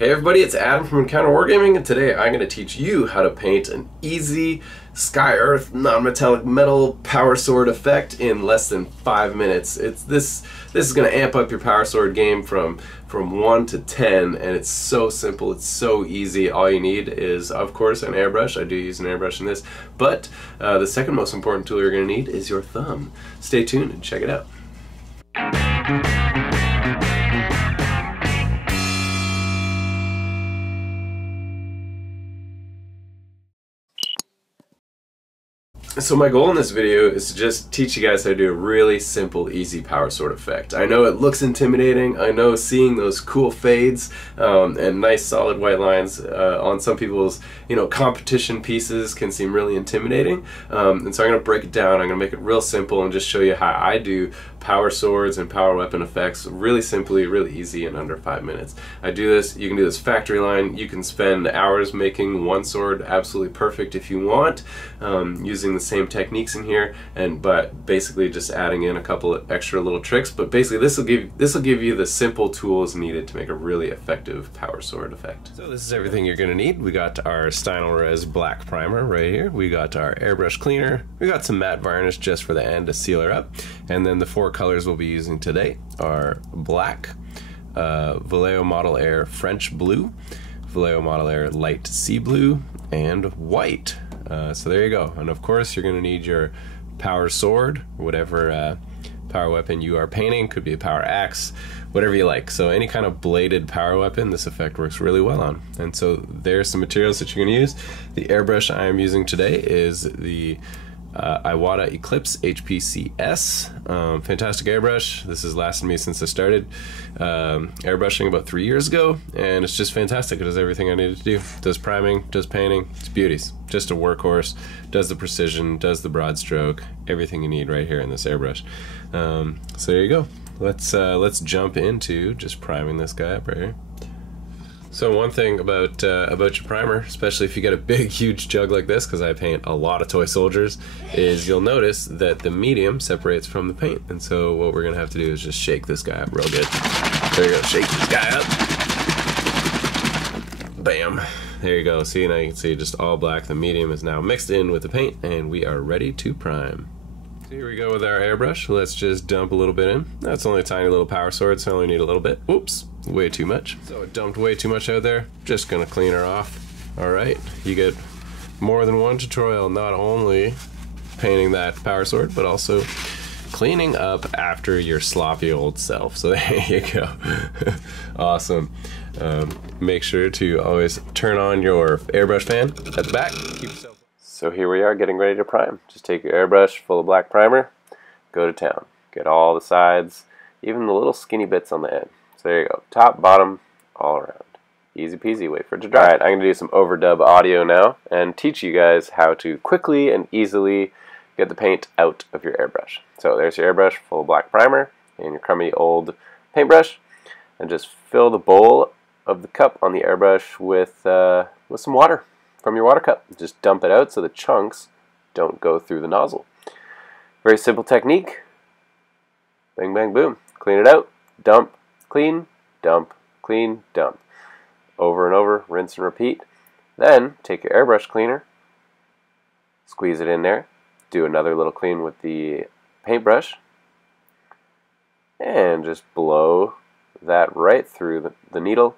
Hey everybody, it's Adam from Encounter Wargaming, and today I'm going to teach you how to paint an easy Sky Earth non-metallic metal power sword effect in less than 5 minutes. This is going to amp up your power sword game from 1 to 10, and it's so simple, it's so easy. All you need is, of course, an airbrush. I do use an airbrush in this, but the second most important tool you're going to need is your thumb. Stay tuned and check it out. So my goal in this video is to just teach you guys how to do a really simple, easy power sword effect. I know it looks intimidating. I know seeing those cool fades and nice solid white lines on some people's competition pieces can seem really intimidating. And so I'm going to break it down. I'm going to make it real simple and just show you how I do power swords and power weapon effects really simply, really easy in under 5 minutes. I do this. You can do this factory line. You can spend hours making one sword absolutely perfect if you want, using the same techniques in here, but basically just adding in a couple of extra little tricks. But basically this will give you the simple tools needed to make a really effective power sword effect. So this is everything you're going to need. We got our Stynylrez black primer right here. We got our airbrush cleaner. We got some matte varnish just for the end to seal her up. And then the 4 colors we'll be using today are black, Vallejo Model Air French blue, Vallejo Model Air light sea blue, and white. So there you go. And of course you're going to need your power sword, whatever power weapon you are painting. Could be a power axe, whatever you like. So any kind of bladed power weapon, this effect works really well on. And so there's some materials that you're going to use. The airbrush I am using today is the Iwata Eclipse HPCS. Fantastic airbrush. This has lasted me since I started airbrushing about 3 years ago, and it's just fantastic. It does everything I needed to do. Does priming, does painting, it's beauties. Just a workhorse, does the precision, does the broad stroke, everything you need right here in this airbrush. So there you go. Let's jump into just priming this guy up right here. So one thing about your primer, especially if you get a big huge jug like this, because I paint a lot of toy soldiers, is you'll notice that the medium separates from the paint. And so what we're going to have to do is just shake this guy up real good. There you go, shake this guy up. Bam. There you go. See, now you can see just all black. The medium is now mixed in with the paint, and we are ready to prime. So here we go with our airbrush. Let's just dump a little bit in. That's only a tiny little power sword, so I only need a little bit. Oops, way too much. So it dumped way too much out there. Just gonna clean her off. Alright, you get more than one tutorial, not only painting that power sword, but also cleaning up after your sloppy old self. So there you go. Awesome. Make sure to always turn on your airbrush fan at the back. Keep yourself. So here we are getting ready to prime. Just take your airbrush full of black primer, go to town. Get all the sides, even the little skinny bits on the end. So there you go, top, bottom, all around. Easy peasy, wait for it to dry. Alright, I'm going to do some overdub audio now and teach you guys how to quickly and easily get the paint out of your airbrush. So there's your airbrush full of black primer and your crummy old paintbrush, and just fill the bowl of the cup on the airbrush with some water from your water cup. Just dump it out so the chunks don't go through the nozzle. Very simple technique. Bang, bang, boom. Clean it out. Dump, clean, dump, clean, dump. Over and over, rinse and repeat. Then take your airbrush cleaner, squeeze it in there, do another little clean with the paintbrush, and just blow that right through the needle.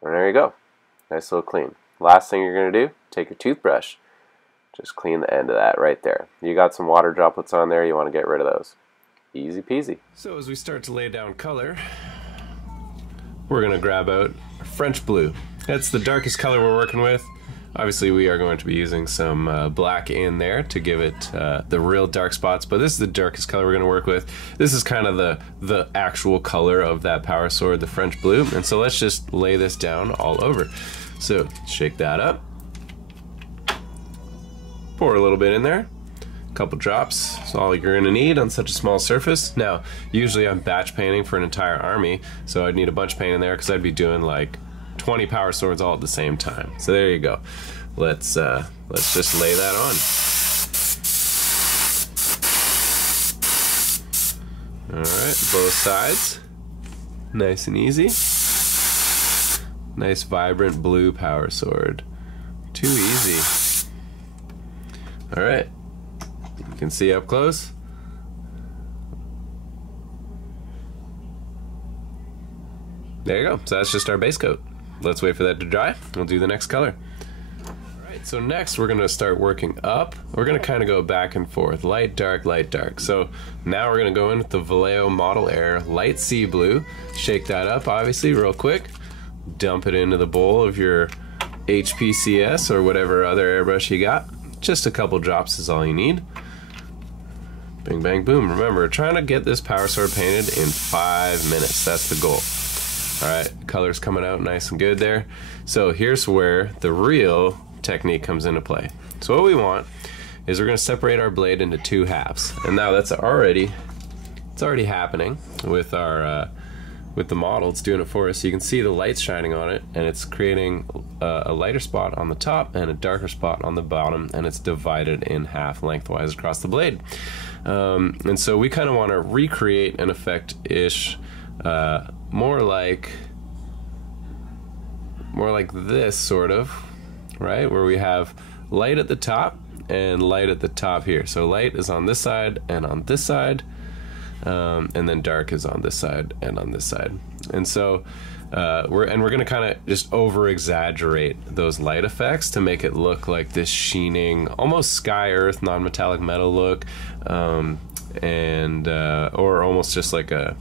And there you go. Nice little clean. Last thing you're going to do, take your toothbrush. Just clean the end of that right there. You got some water droplets on there, you want to get rid of those. Easy peasy. So as we start to lay down color, we're going to grab out French blue. That's the darkest color we're working with. Obviously we are going to be using some black in there to give it the real dark spots, but this is the darkest color we're going to work with. This is kind of the actual color of that power sword, the French blue, and so let's just lay this down all over. So shake that up, pour a little bit in there, a couple drops. That's all you're going to need on such a small surface. Now usually I'm batch painting for an entire army, so I'd need a bunch of paint in there because I'd be doing like 20 power swords all at the same time. So there you go. Let's just lay that on. All right, both sides, nice and easy. Nice vibrant blue power sword. Too easy. Alright. You can see up close. There you go. So that's just our base coat. Let's wait for that to dry. We'll do the next color. Alright, so next we're going to start working up. We're going to kind of go back and forth. Light, dark, light, dark. So now we're going to go in with the Vallejo Model Air Light Sea Blue. Shake that up, obviously, real quick. Dump it into the bowl of your HPCS or whatever other airbrush you got. Just a couple drops is all you need. Bing, bang, boom. Remember, trying to get this power sword painted in 5 minutes. That's the goal. Alright, color's coming out nice and good there. So here's where the real technique comes into play. So what we want is we're going to separate our blade into 2 halves. And now that's already happening with our with the model. It's doing it for us. So you can see the light's shining on it, and it's creating a lighter spot on the top and a darker spot on the bottom, and it's divided in half lengthwise across the blade. And so we kind of want to recreate an effect-ish, more like this sort of, right, where we have light at the top and light at the top here. So light is on this side and on this side, and then dark is on this side and on this side. And so we're going to kind of just over exaggerate those light effects to make it look like this sheening, almost sky earth non-metallic metal look, or almost just like a,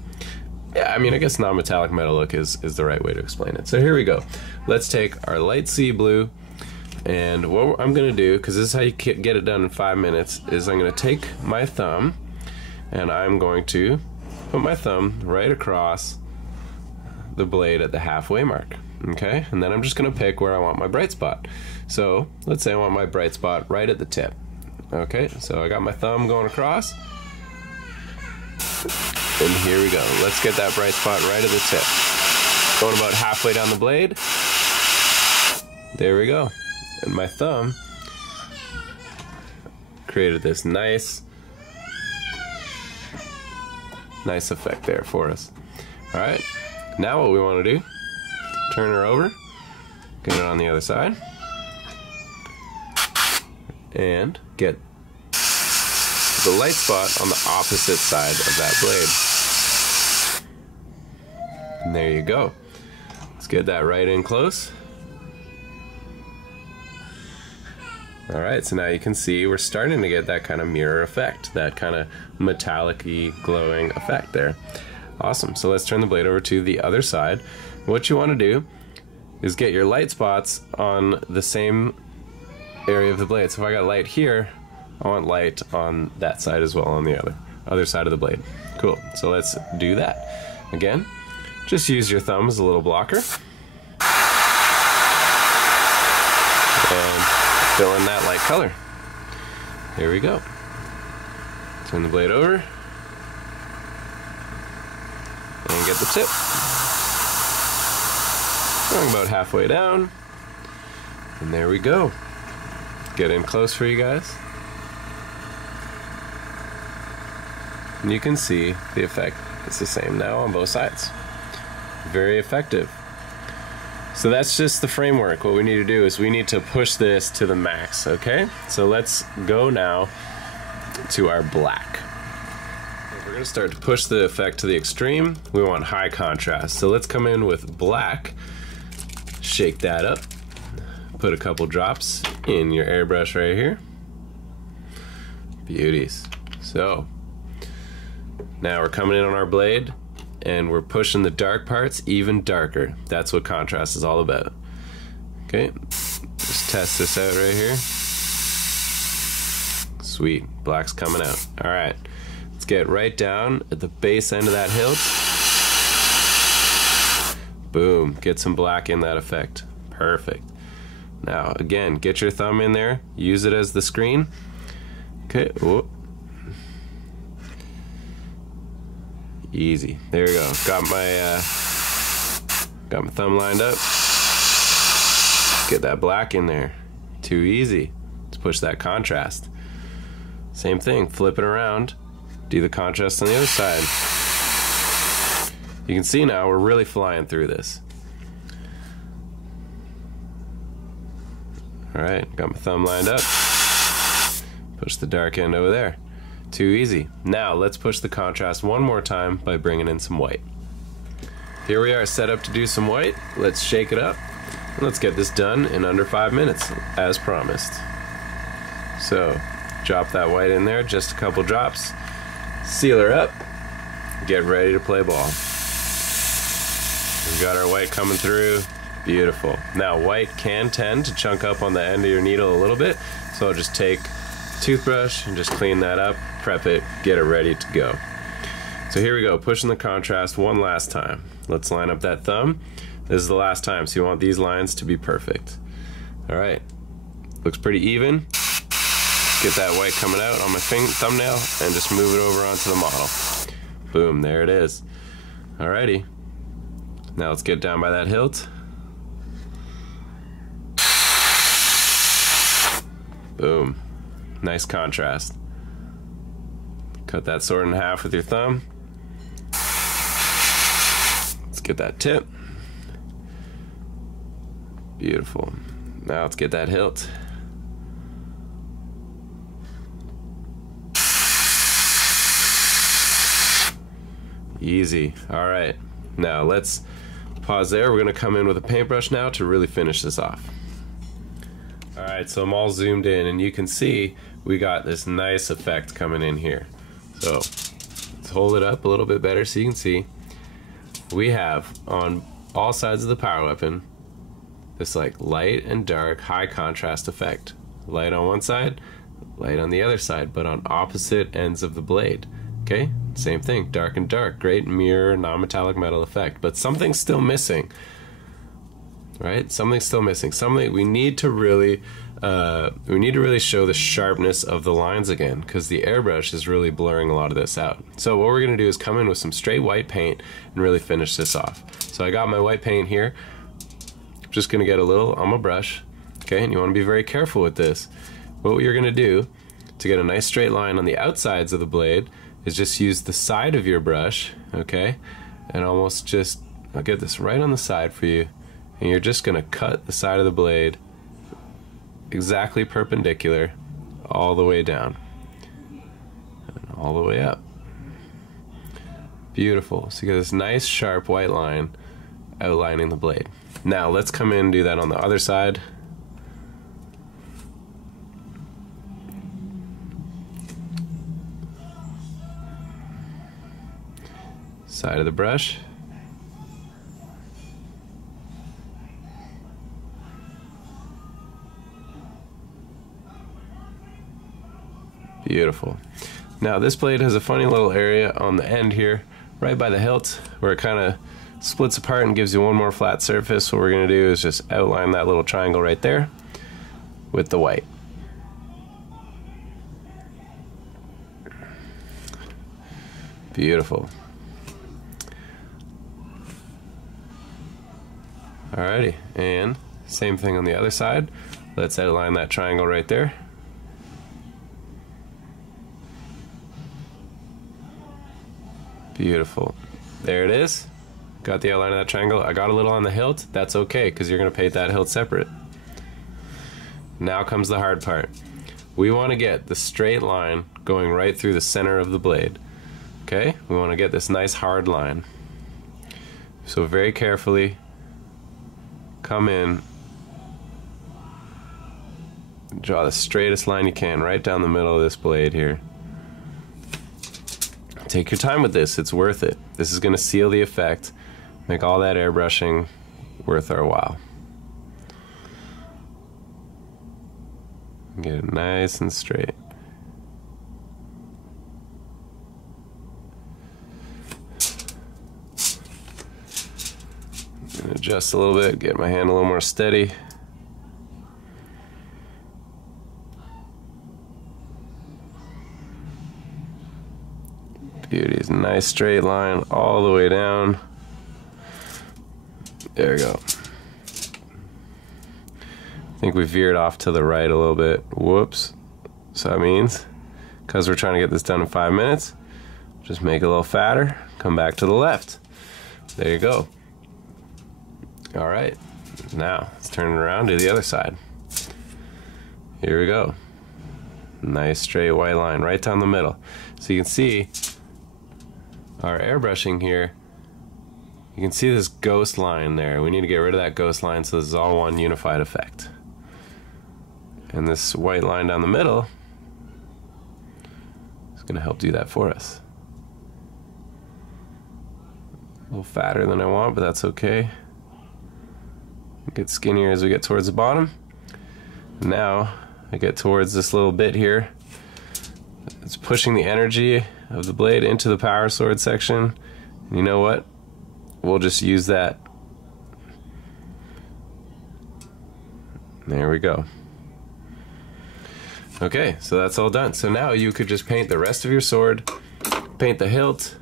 yeah, I mean, I guess non-metallic metal look is the right way to explain it. So here we go. Let's take our light sea blue, and what I'm going to do, because this is how you get it done in 5 minutes, is I'm going to take my thumb, and I'm going to put my thumb right across the blade at the halfway mark. Okay? And then I'm just going to pick where I want my bright spot. So let's say I want my bright spot right at the tip. Okay? So I got my thumb going across. And here we go. Let's get that bright spot right at the tip. Going about halfway down the blade. There we go. And my thumb created this nice effect there for us. Alright, now what we want to do, turn her over, get it on the other side, and get the light spot on the opposite side of that blade. And there you go. Let's get that right in close. Alright, so now you can see we're starting to get that kind of mirror effect, that kind of metallic-y glowing effect there. Awesome, so let's turn the blade over to the other side. What you want to do is get your light spots on the same area of the blade. So if I got light here, I want light on that side as well, on the other side of the blade. Cool, so let's do that. Again, just use your thumb as a little blocker. And fill in that light color. There we go. Turn the blade over. And get the tip. Going about halfway down. And there we go. Get in close for you guys. And you can see the effect. It's the same now on both sides. Very effective. So that's just the framework. What we need to do is we need to push this to the max, okay? So let's go now to our black. If we're gonna start to push the effect to the extreme, we want high contrast. So let's come in with black, shake that up, put a couple drops in your airbrush right here. Beauties. So now we're coming in on our blade, and we're pushing the dark parts even darker. That's what contrast is all about. Okay, just test this out right here. Sweet, black's coming out. All right, let's get right down at the base end of that hilt. Boom, get some black in that effect. Perfect. Now, again, get your thumb in there, use it as the screen. Okay, whoop. Easy. There we go. Got my thumb lined up. Get that black in there. Too easy. Let's push that contrast. Same thing. Flip it around. Do the contrast on the other side. You can see now we're really flying through this. All right, got my thumb lined up. Push the dark end over there. Too easy. Now let's push the contrast one more time by bringing in some white. Here we are set up to do some white. Let's shake it up. And let's get this done in under 5 minutes, as promised. So, drop that white in there, just a couple drops. Seal her up. Get ready to play ball. We've got our white coming through. Beautiful. Now, white can tend to chunk up on the end of your needle a little bit, so I'll just take a toothbrush and just clean that up, prep it, get it ready to go. So here we go, pushing the contrast one last time. Let's line up that thumb. This is the last time, so you want these lines to be perfect. All right, looks pretty even. Get that white coming out on my thumbnail and just move it over onto the model. Boom, there it is. Alrighty, now let's get down by that hilt. Boom, nice contrast. Cut that sword in half with your thumb. Let's get that tip. Beautiful. Now let's get that hilt. Easy. All right. Now let's pause there. We're going to come in with a paintbrush now to really finish this off. All right, so I'm all zoomed in and you can see we got this nice effect coming in here. So let's hold it up a little bit better so you can see. We have on all sides of the power weapon this like light and dark high contrast effect. Light on one side, light on the other side, but on opposite ends of the blade. Okay, same thing, dark and dark, great mirror, non-metallic metal effect, but something's still missing, right? Something's still missing. Something we need to really show the sharpness of the lines again, because the airbrush is really blurring a lot of this out. So what we're gonna do is come in with some straight white paint and really finish this off. So I got my white paint here. Just gonna get a little on my brush, okay? And you wanna be very careful with this. What you're gonna do to get a nice straight line on the outsides of the blade is just use the side of your brush, okay? And almost just, I'll get this right on the side for you, and you're just gonna cut the side of the blade exactly perpendicular all the way down and all the way up. Beautiful. So you get this nice sharp white line outlining the blade. Now let's come in and do that on the other side. Side of the brush. Beautiful. Now this blade has a funny little area on the end here, right by the hilt, where it kind of splits apart and gives you one more flat surface. What we're going to do is just outline that little triangle right there with the white. Beautiful. Alrighty, and same thing on the other side. Let's outline that triangle right there. Beautiful. There it is. Got the outline of that triangle. I got a little on the hilt. That's okay, because you're going to paint that hilt separate. Now comes the hard part. We want to get the straight line going right through the center of the blade. Okay? We want to get this nice hard line. So very carefully come in, draw the straightest line you can right down the middle of this blade here. Take your time with this, it's worth it. This is going to seal the effect, make all that airbrushing worth our while. Get it nice and straight. Adjust a little bit, get my hand a little more steady. Beauty, nice straight line all the way down. There we go. I think we veered off to the right a little bit. Whoops. So that means, because we're trying to get this done in 5 minutes, just make it a little fatter, come back to the left. There you go. All right, now let's turn it around to the other side. Here we go. Nice straight white line right down the middle. So you can see our airbrushing here. You can see this ghost line there. We need to get rid of that ghost line so this is all one unified effect. And this white line down the middle is going to help do that for us. A little fatter than I want, but that's okay. Get skinnier as we get towards the bottom. Now I get towards this little bit here. It's pushing the energy of the blade into the power sword section. And you know what? We'll just use that. There we go. Okay, so that's all done. So now you could just paint the rest of your sword, paint the hilt,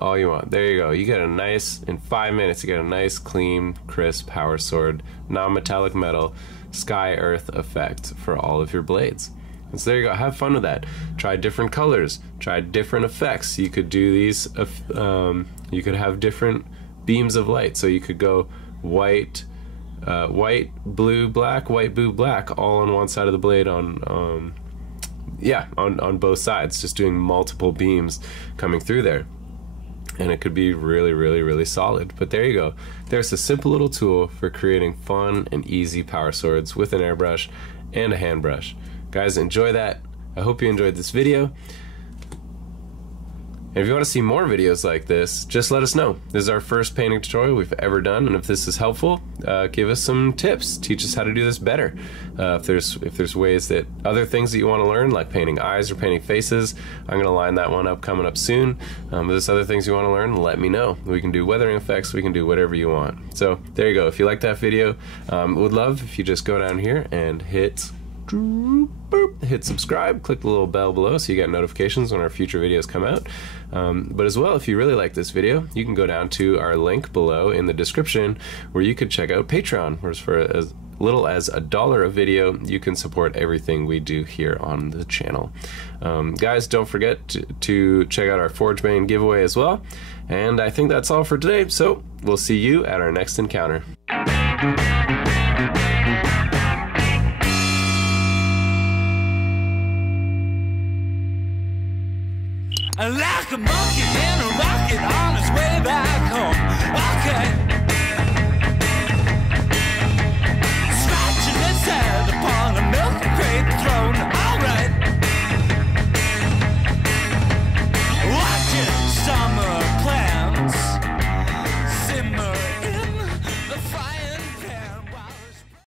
all you want. There you go. You get a nice, in 5 minutes, you get a nice, clean, crisp power sword, non-metallic metal, sky earth effect for all of your blades. And so there you go. Have fun with that. Try different colors. Try different effects. You could do these. You could have different beams of light. So you could go white, white, blue, black, white, blue, black, all on one side of the blade. On both sides. Just doing multiple beams coming through there. And it could be really, really, really solid. But there you go. There's a simple little tool for creating fun and easy power swords with an airbrush and a hand brush. Guys, enjoy that. I hope you enjoyed this video. And if you want to see more videos like this, just let us know. This is our first painting tutorial we've ever done, and if this is helpful, give us some tips. Teach us how to do this better. If there's ways that other things that you want to learn, like painting eyes or painting faces, I'm going to line that one up coming up soon. If there's other things you want to learn, let me know. We can do weathering effects, we can do whatever you want. So there you go. If you like that video, would love if you just go down here and hit subscribe, click the little bell below so you get notifications when our future videos come out. But as well, if you really like this video, you can go down to our link below in the description where you could check out Patreon, where for as little as $1 a video, you can support everything we do here on the channel. Guys, don't forget to check out our Forgebane giveaway as well. And I think that's all for today, so we'll see you at our next encounter. Like a monkey in a rocket on his way back.